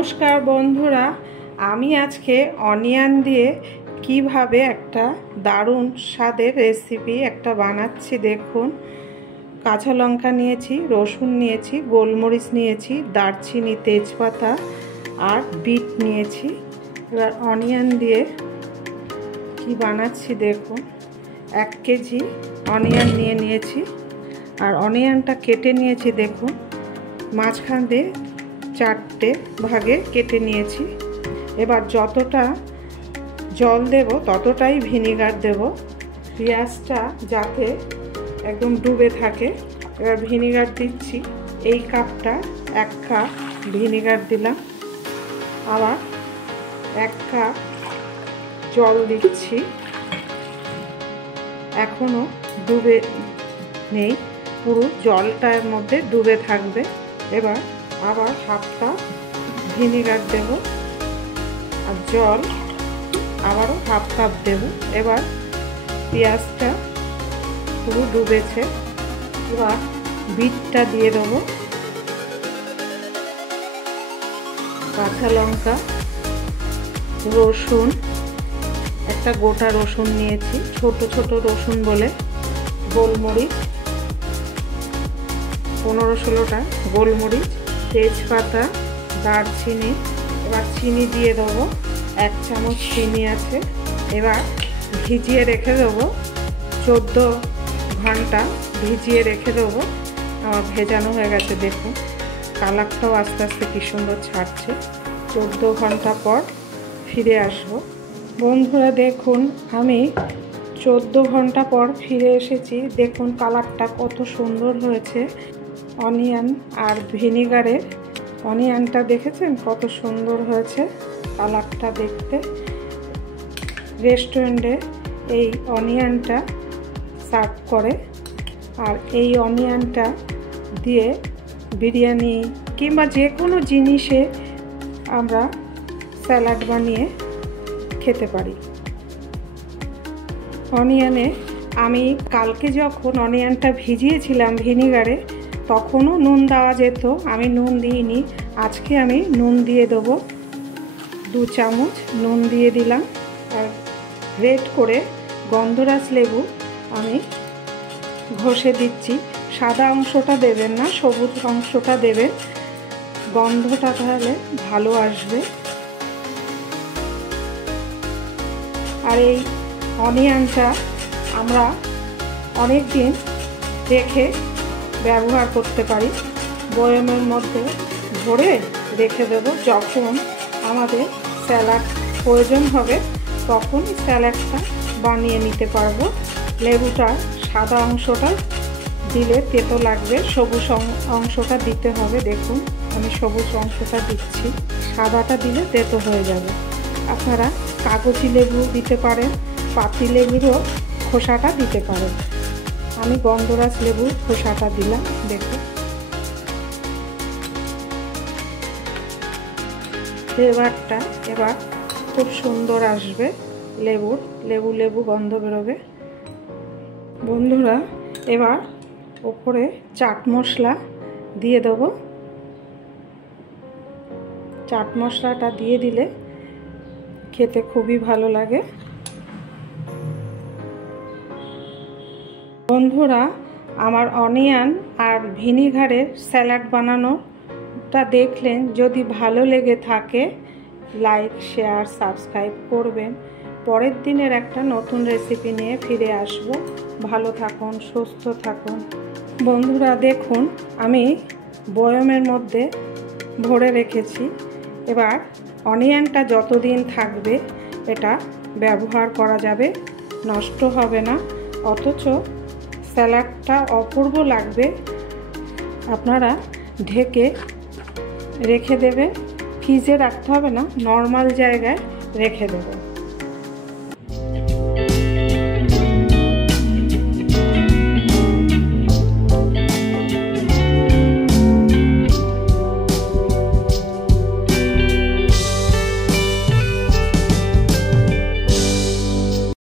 নমস্কার বন্ধুরা, আমি আজকে অনিয়ন দিয়ে কিভাবে একটা দারুণ স্বাদের রেসিপি একটা বানাচ্ছি। দেখুন, কাঁচা লঙ্কা নিয়েছি, রসুন নিয়েছি, গোলমরিচ নিয়েছি, দারচিনি, তেজপাতা আর বিট নিয়েছি। এবার অনিয়ন দিয়ে কি বানাচ্ছি দেখুন। 1 কেজি অনিয়ন নিয়েছি আর অনিয়নটা কেটে নিয়েছি। দেখুন, মাঝখান দিয়ে 4টে ভাগে কেটে নিয়েছি। এবার যতটা জল দেব ততটাই ভিনিগার দেব, পেঁয়াজটা যাতে একদম ডুবে থাকে। এবার ভিনিগার দিচ্ছি, এই কাপটা 1 কাপ ভিনিগার দিলাম। আবার 1 কাপ জল দিচ্ছি, এখনো ডুবে নেই, পুরো জলটার মধ্যে ডুবে থাকবে। এবার আবার 1/2 কাপ ভিনিগার দেব আর জল আবারও 1/2 কাপ দেব। এবার পেঁয়াজটা পুরো ডুবেছে। এবার বিটটা দিয়ে দেবো, কাঁচা লঙ্কা, রসুন, একটা গোটা রসুন নিয়েছি, ছোট ছোট রসুন বলে, গোলমরিচ 15-16টা গোলমরিচ, তেজপাতা, দারচিনি। এবার চিনি দিয়ে দেবো, 1 চামচ চিনি আছে। এবার ভিজিয়ে রেখে দেবো, 14 ঘন্টা ভিজিয়ে রেখে দেবো। আমার ভেজানো হয়ে গেছে। দেখুন, কালারটাও আস্তে আস্তে কি সুন্দর ছাড়ছে। 14 ঘন্টা পর ফিরে আসবো। বন্ধুরা দেখুন, আমি 14 ঘন্টা পর ফিরে এসেছি। দেখুন কালারটা কত সুন্দর হয়েছে। অনিয়ন আর ভিনিগারের অনিয়নটা দেখেছেন কত সুন্দর হয়েছে কালারটা দেখতে। রেস্টুরেন্টে এই অনিয়নটা সার্ভ করে, আর এই অনিয়নটা দিয়ে বিরিয়ানি কিংবা যে কোনো জিনিসে আমরা স্যালাড বানিয়ে খেতে পারি। অনিয়নে আমি কালকে যখন অনিয়নটা ভিজিয়েছিলাম ভিনিগারে, তখনও নুন দেওয়া যেত, আমি নুন দিইনি। আজকে আমি নুন দিয়ে দেবো, 2 চামচ নুন দিয়ে দিলাম। আর গ্রেট করে গন্ধরাজ লেবু আমি ঘষে দিচ্ছি। সাদা অংশটা দেবেন না, সবুজ অংশটা দেবেন, গন্ধটা তাহলে ভালো আসবে। আর এই অনিয়নটা আমরা অনেক দিন রেখে ব্যবহার করতে পারি। বয়ামের মধ্যে ভরে রেখে দেব, যখন আমাদের স্যালাড প্রয়োজন হবে তখন স্যালাডটা বানিয়ে নিতে পারবো। লেবুটা সাদা অংশটা দিলে তেতো লাগবে, সবুজ অংশটা দিতে হবে। দেখুন, আমি সবুজ অংশটা দিচ্ছি, সাদাটা দিলে তেতো হয়ে যাবে। আপনারা কাগজি লেবু দিতে পারেন, পাতি লেবুরও খোসাটা দিতে পারেন। আমি গন্ধরাজ লেবুর খোসাটা দিলাম। দেখুন, ফ্লেভারটা এবার খুব সুন্দর আসবে, লেবু গন্ধ বেরোবে। বন্ধুরা, এবার ওপরে চাট মশলা দিয়ে দেবো। চাট মশলাটা দিয়ে দিলে খেতে খুবই ভালো লাগে। বন্ধুরা, আমার অনিয়ন আর ভিনিগারের স্যালাড বানানোটা দেখলেন, যদি ভালো লেগে থাকে লাইক, শেয়ার, সাবস্ক্রাইব করবেন। পরের দিনের একটা নতুন রেসিপি নিয়ে ফিরে আসব। ভালো থাকুন, সুস্থ থাকুন। বন্ধুরা দেখুন, আমি বয়ামের মধ্যে ভরে রেখেছি। এবার অনিয়নটা যতদিন থাকবে এটা ব্যবহার করা যাবে, নষ্ট হবে না, অথচ স্যালাডটা অপূর্ব লাগবে। আপনারা ঢেকে রেখে দেবেন, ফ্রিজে রাখতে হবে না, নর্মাল জায়গায় রেখে দেবেন।